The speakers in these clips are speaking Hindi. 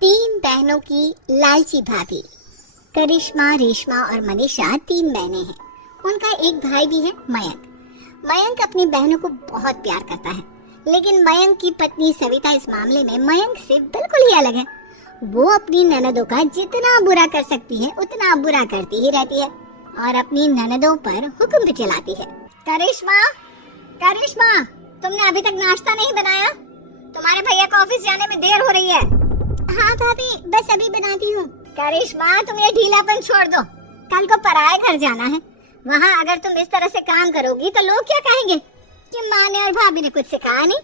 तीन बहनों की लालची भाभी। करिश्मा, रेशमा और मनीषा तीन बहनें हैं। उनका एक भाई भी है, मयंक। मयंक अपनी बहनों को बहुत प्यार करता है, लेकिन मयंक की पत्नी सविता इस मामले में मयंक से बिल्कुल ही अलग है। वो अपनी ननदों का जितना बुरा कर सकती है उतना बुरा करती ही रहती है और अपनी ननदों पर हुक्म भी चलाती है। करिश्मा, करिश्मा, तुमने अभी तक नाश्ता नहीं बनाया? तुम्हारे भैया को ऑफिस जाने में देर हो रही है। हाँ भाभी, बस अभी बनाती हूँ। करिश्मा, तुम ये ढीलापन छोड़ दो। कल को पराये घर जाना है। वहाँ अगर तुम इस तरह से काम करोगी तो लोग क्या कहेंगे कि माँ ने और भाभी ने कुछ सिखाया नहीं।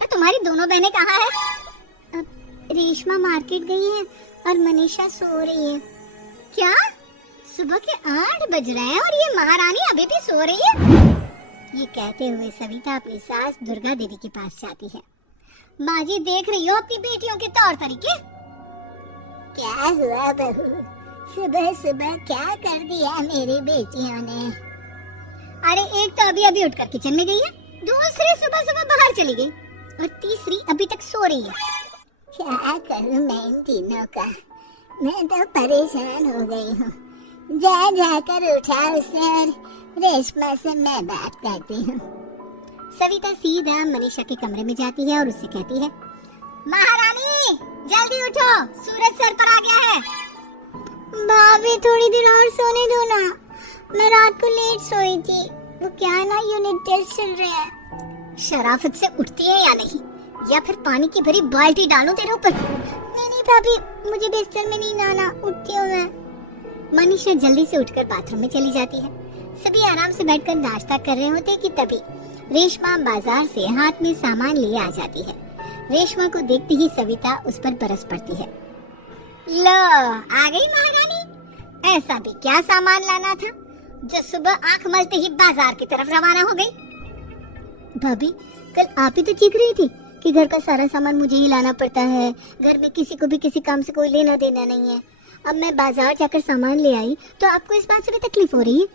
तो तुम्हारी दोनों बहनें कहाँ है? रेशमा मार्केट गई है और मनीषा सो रही है। क्या? सुबह के 8 बज रहे हैं और ये महारानी अभी भी सो रही है? ये कहते हुए सविता अपनी सास दुर्गा देवी के पास जाती है। माँ जी, देख रही हो अपनी बेटियों के तौर तरीके? क्या हुआ बहू, सुबह सुबह क्या कर दिया मेरी बेटियों ने? अरे एक तो अभी अभी उठकर किचन में गई है, दूसरी सुबह सुबह बाहर चली गई और तीसरी अभी तक सो रही है। क्या करूं मैं इन तीनों का? मैं तो परेशान हो गई हूँ। जा जाकर उठा उसे और रेशमा से मैं बात करती हूँ। सविता सीधा मनीषा के कमरे में जाती है और उससे कहती है, महारानी जल्दी उठो, सूरज सर पर आ गया है। भाभी थोड़ी देर और सोने दो ना, मैं रात को लेट सोई थी। वो क्या है ना, यूनिट टेस्ट चल रहे हैं। शराफत से उठती है या नहीं, या फिर पानी की भरी बाल्टी डालूं तेरे ऊपर? नहीं भाभी, मुझे बिस्तर में नींद आना, उठती हूँ मैं। मनीषा जल्दी से उठकर बाथरूम में चली जाती है। सभी आराम से बैठकर नाश्ता कर रहे होते कि तभी रेशमा बाजार से हाथ में सामान लिए आ जाती है। रेशमा को देखते ही सविता उस पर बरस पड़ती है। लो, आ गई महारानी। ऐसा भी क्या सामान लाना था जो सुबह आंख मलते ही बाजार की तरफ रवाना हो गई? भाभी, कल आप ही तो चीख रही थी कि घर का सारा सामान मुझे ही लाना पड़ता है, घर में किसी को भी किसी काम से कोई लेना देना नहीं है। अब मैं बाजार जाकर सामान ले आई तो आपको इस बात से भी तकलीफ हो रही है?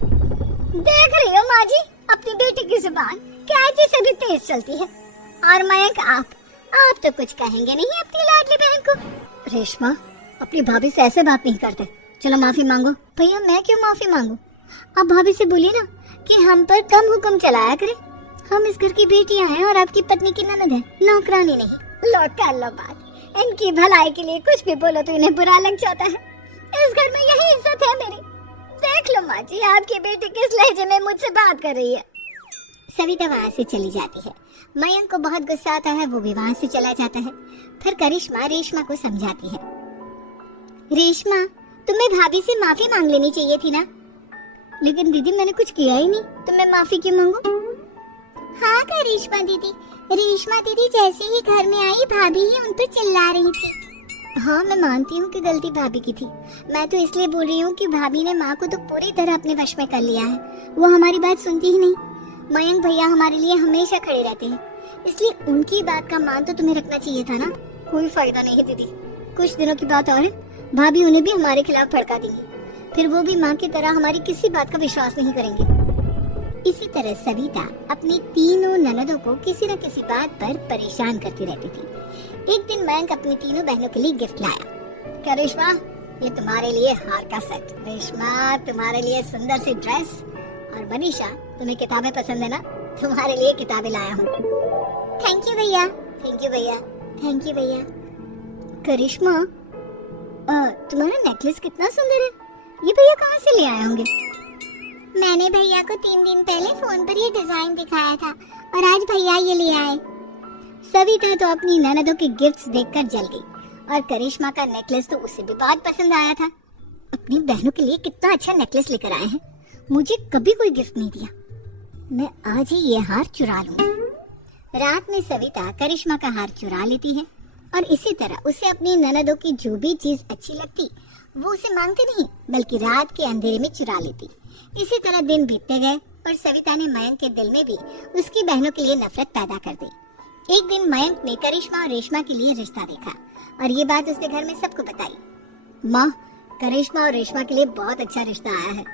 देख रही हो माँ जी, अपनी बेटी की जुबान कैंची से भी तेज चलती है। और मयंक, आप तो कुछ कहेंगे नहीं अपनी लाडली बहन को? रेशमा, अपनी भाभी से ऐसे बात नहीं करते। चलो माफी मांगो। भैया, मैं क्यों माफी मांगू? आप भाभी से बोलिए ना कि हम पर कम हुक्म चलाया करे। हम इस घर की बेटियां हैं और आपकी पत्नी की ननद है, नौकरानी नहीं। लो कर लो बात। इनकी भलाई के लिए कुछ भी बोलो तो इन्हें बुरा लग जाता है। इस घर में यही इज्जत है मेरी। देख लो माँ जी, आपकी बेटी किस लहजे में मुझसे बात कर रही है। सविता वहाँ से चली जाती है। मयंक को बहुत गुस्सा आता है, वो भी वहाँ से चला जाता है। फिर करिश्मा रेशमा को समझाती है, रेशमा, तुम्हें भाभी से माफी मांग लेनी चाहिए थी ना। लेकिन दीदी, मैंने कुछ किया ही नहीं, तो मैं माफी क्यों मांगू? हाँ करिश्मा दीदी, रेशमा दीदी जैसे ही घर में आई भाभी ही उन पर चिल्ला रही थी। हाँ, मैं मानती हूँ कि गलती भाभी की थी। मैं तो इसलिए बोल रही हूँ कि भाभी ने माँ को तो पूरी तरह अपने वश में कर लिया है। वो हमारी बात सुनती ही नहीं। मयंक भैया हमारे लिए हमेशा खड़े रहते हैं, इसलिए उनकी बात का मान तो तुम्हें रखना चाहिए था ना। कोई फायदा नहीं है दीदी, कुछ दिनों की बात और है, भाभी उन्हें भी हमारे खिलाफ भड़का देंगी। फिर वो भी माँ की तरह हमारी किसी बात का विश्वास नहीं करेंगे। इसी तरह सविता अपनी तीनों ननदों को किसी न किसी बात पर परेशान करती रहती थी। एक दिन मयंक अपनी तीनों बहनों के लिए गिफ्ट लाया। क्या रेशमा, ये तुम्हारे लिए हार का सेट। रेशमा, तुम्हारे लिए सुंदर सी ड्रेस। और मनीषा, तुम्हें किताबें पसंद है ना, तुम्हारे लिए किताबें लाया हूँ। थैंक यू भैया, थैंक यू भैया, थैंक यू भैया। करिश्मा, तुम्हारा नेकलेस कितना सुंदर है, ये भैया कहाँ से ले आए होंगे? मैंने भैया को 3 दिन पहले फोन पर ये डिजाइन दिखाया था और आज भैया ये ले आए। सविता तो अपनी ननदों के गिफ्ट्स देखकर जल गई और करिश्मा का नेकलेस तो उसे भी बहुत पसंद आया था। अपनी बहनों के लिए कितना अच्छा नेकलेस लेकर आए हैं, मुझे कभी कोई गिफ्ट नहीं दिया। मैं आज ही ये हार चुरा लूंगी। रात में सविता करिश्मा का हार चुरा लेती है और इसी तरह उसे अपनी ननदों की जो भी चीज अच्छी लगती वो उसे मांगती नहीं, बल्कि रात के अंधेरे में चुरा लेती। इसी तरह दिन बीतते गए और सविता ने मयंक के दिल में भी उसकी बहनों के लिए नफरत पैदा कर दी। एक दिन मयंक ने करिश्मा और रेशमा के लिए रिश्ता देखा और ये बात उसने घर में सबको बताई। माँ, करिश्मा और रेशमा के लिए बहुत अच्छा रिश्ता आया है,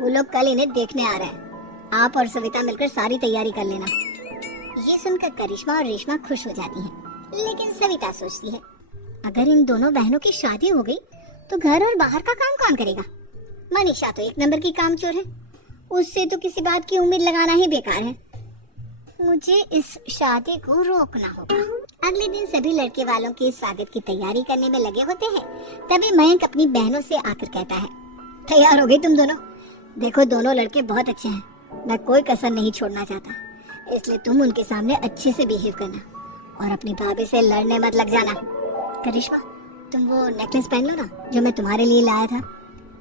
वो लोग कल इन्हें देखने आ रहे हैं। आप और सविता मिलकर सारी तैयारी कर लेना। ये सुनकर करिश्मा और रेशमा खुश हो जाती हैं, लेकिन सविता सोचती है, अगर इन दोनों बहनों की शादी हो गई तो घर और बाहर का काम कौन करेगा? मनीषा तो एक नंबर की कामचोर है, उससे तो किसी बात की उम्मीद लगाना ही बेकार है। मुझे इस शादी को रोकना होगा। अगले दिन सभी लड़के वालों के स्वागत की तैयारी करने में लगे होते हैं। तभी मयंक अपनी बहनों से आकर कहता है, तैयार हो गई तुम दोनों? देखो दोनों लड़के बहुत अच्छे हैं, मैं कोई कसर नहीं छोड़ना चाहता, इसलिए तुम उनके सामने अच्छे से बिहेव करना और अपनी भाभी से लड़ने मत लग जाना। करिश्मा, तुम वो नेकलेस पहन लो ना जो मैं तुम्हारे लिए लाया था।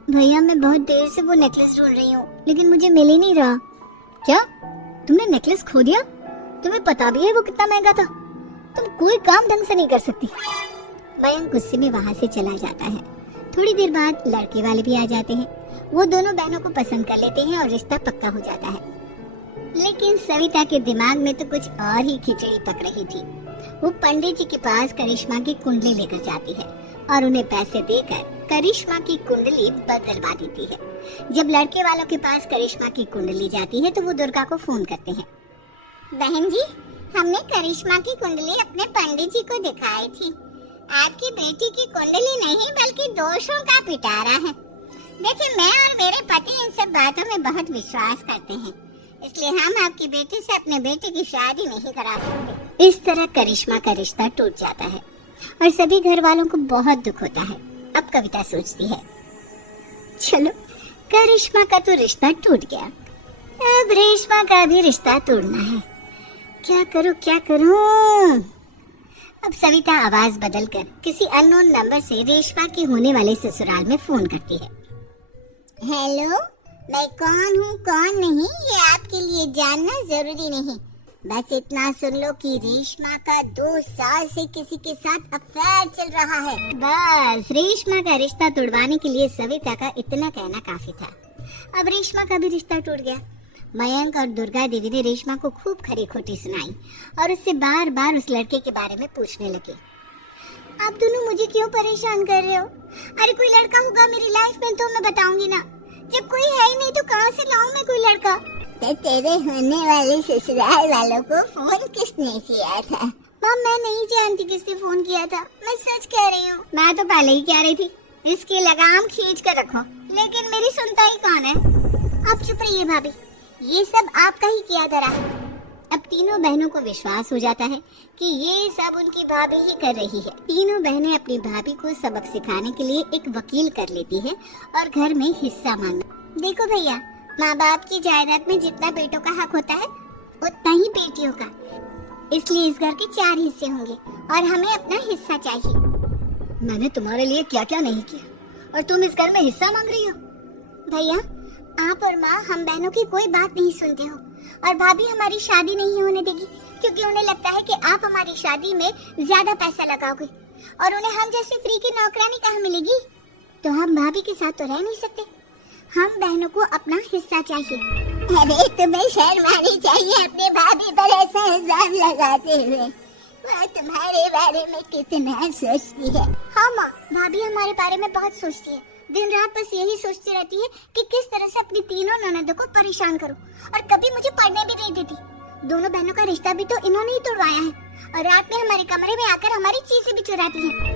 भैया मैं बहुत देर से वो नेकलेस ढूंढ रही हूँ, लेकिन मुझे मिल ही नहीं रहा। क्या तुमने नेकलेस खो दिया? तुम्हें पता भी है वो कितना महंगा था? तुम कोई काम ढंग से नहीं कर सकती। मयंक गुस्से में वहाँ से चला जाता है। थोड़ी देर बाद लड़के वाले भी आ जाते हैं। वो दोनों बहनों को पसंद कर लेते हैं और रिश्ता पक्का हो जाता है। लेकिन सविता के दिमाग में तो कुछ और ही खिचड़ी पक रही थी। वो पंडित जी के पास करिश्मा की कुंडली लेकर जाती है और उन्हें पैसे देकर करिश्मा की कुंडली बदलवा देती है। जब लड़के वालों के पास करिश्मा की कुंडली जाती है तो वो दुर्गा को फोन करते हैं। बहन जी, हमने करिश्मा की कुंडली अपने पंडित जी को दिखाई थी। आपकी बेटी की कुंडली नहीं बल्कि दोषों का पिटारा है। देखिए, मैं और मेरे पति इन सब बातों में बहुत विश्वास करते हैं, इसलिए हम आपकी बेटी से अपने बेटे की शादी नहीं करा सकते। इस तरह करिश्मा का रिश्ता टूट जाता है और सभी घर वालों को बहुत दुख होता है। अब कविता सोचती है, चलो करिश्मा का तो रिश्ता टूट गया, अब रेशमा का भी रिश्ता तोड़ना है। क्या करूं? अब सविता आवाज बदलकर किसी अननोन नंबर से रेशमा के होने वाले ससुराल में फोन करती है। हेलो, मैं कौन हूँ कौन नहीं ये आपके लिए जानना जरूरी नहीं, बस इतना सुन लो कि रेशमा का 2 साल से किसी के साथ अफेयर चल रहा है। बस रेशमा का रिश्ता तोड़वाने के लिए सविता का इतना कहना काफी था। अब रेशमा का भी रिश्ता टूट गया। मयंक और दुर्गा देवी ने रेशमा को खूब खरी खोटी सुनाई और उससे बार बार उस लड़के के बारे में पूछने लगे। आप दोनों मुझे क्यों परेशान कर रहे हो? अरे कोई लड़का होगा मेरी लाइफ में तो मैं बताऊंगी ना, जब कोई है ही नहीं तो कहाँ से लाऊं मैं कोई लड़का? तो तेरे होने वाले ससुराल वालों को फोन किसने किया था? माँ मैं नहीं जानती किसने फोन किया था, मैं सच कह रही हूँ। मैं तो पहले ही कह रही थी इसकी लगाम खींच कर रखो, लेकिन मेरी सुनता ही कौन है? अब चुप रहिए भाभी, ये सब आपका ही किया धरा है। अब तीनों बहनों को विश्वास हो जाता है कि ये सब उनकी भाभी ही कर रही है। तीनों बहनें अपनी भाभी को सबक सिखाने के लिए एक वकील कर लेती है और घर में हिस्सा मांगती। देखो भैया, माँ बाप की जायदाद में जितना बेटों का हक होता है उतना ही बेटियों का, इसलिए इस घर के 4 हिस्से होंगे और हमें अपना हिस्सा चाहिए। मैंने तुम्हारे लिए क्या क्या नहीं किया और तुम इस घर में हिस्सा मांग रही हो? भैया, आप और माँ हम बहनों की कोई बात नहीं सुनते हो और भाभी हमारी शादी नहीं होने देगी क्योंकि उन्हें लगता है कि आप हमारी शादी में ज्यादा पैसा लगाओगे और उन्हें हम जैसे फ्री की नौकरानी कहाँ मिलेगी। तो हम भाभी के साथ तो रह नहीं सकते, हम बहनों को अपना हिस्सा चाहिए। अरे तुम्हें शर्म आनी चाहिए अपने भाभी पर ऐसा इल्जाम लगाते हुए। वह तुम्हारे बारे में कितना सोचती है। हाँ माँ, भाभी हमारे बारे में बहुत सोचती है, दिन रात बस यही सोचती रहती है कि किस तरह से अपनी तीनों ननदों को परेशान करूं और कभी मुझे पढ़ने भी नहीं देती। दोनों बहनों का रिश्ता भी तो इन्होंने ही तोड़वाया है और रात में हमारे कमरे में आकर हमारी चीजें भी चुराती हैं।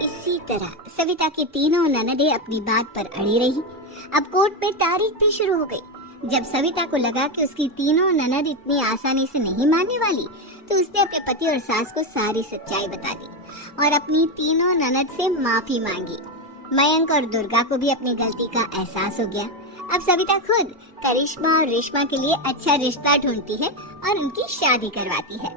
इसी तरह सविता की तीनों ननदें अपनी बात पर अड़ी रही। अब कोर्ट में तारीख भी शुरू हो गई। जब सविता को लगा कि उसकी तीनों ननद इतनी आसानी से नहीं मानने वाली, तो उसने अपने पति और सास को सारी सच्चाई बता दी और अपनी तीनों ननद से माफी मांगी। मयंक और दुर्गा को भी अपनी गलती का एहसास हो गया। अब सविता खुद करिश्मा और रेशमा के लिए अच्छा रिश्ता ढूंढती है और उनकी शादी करवाती है।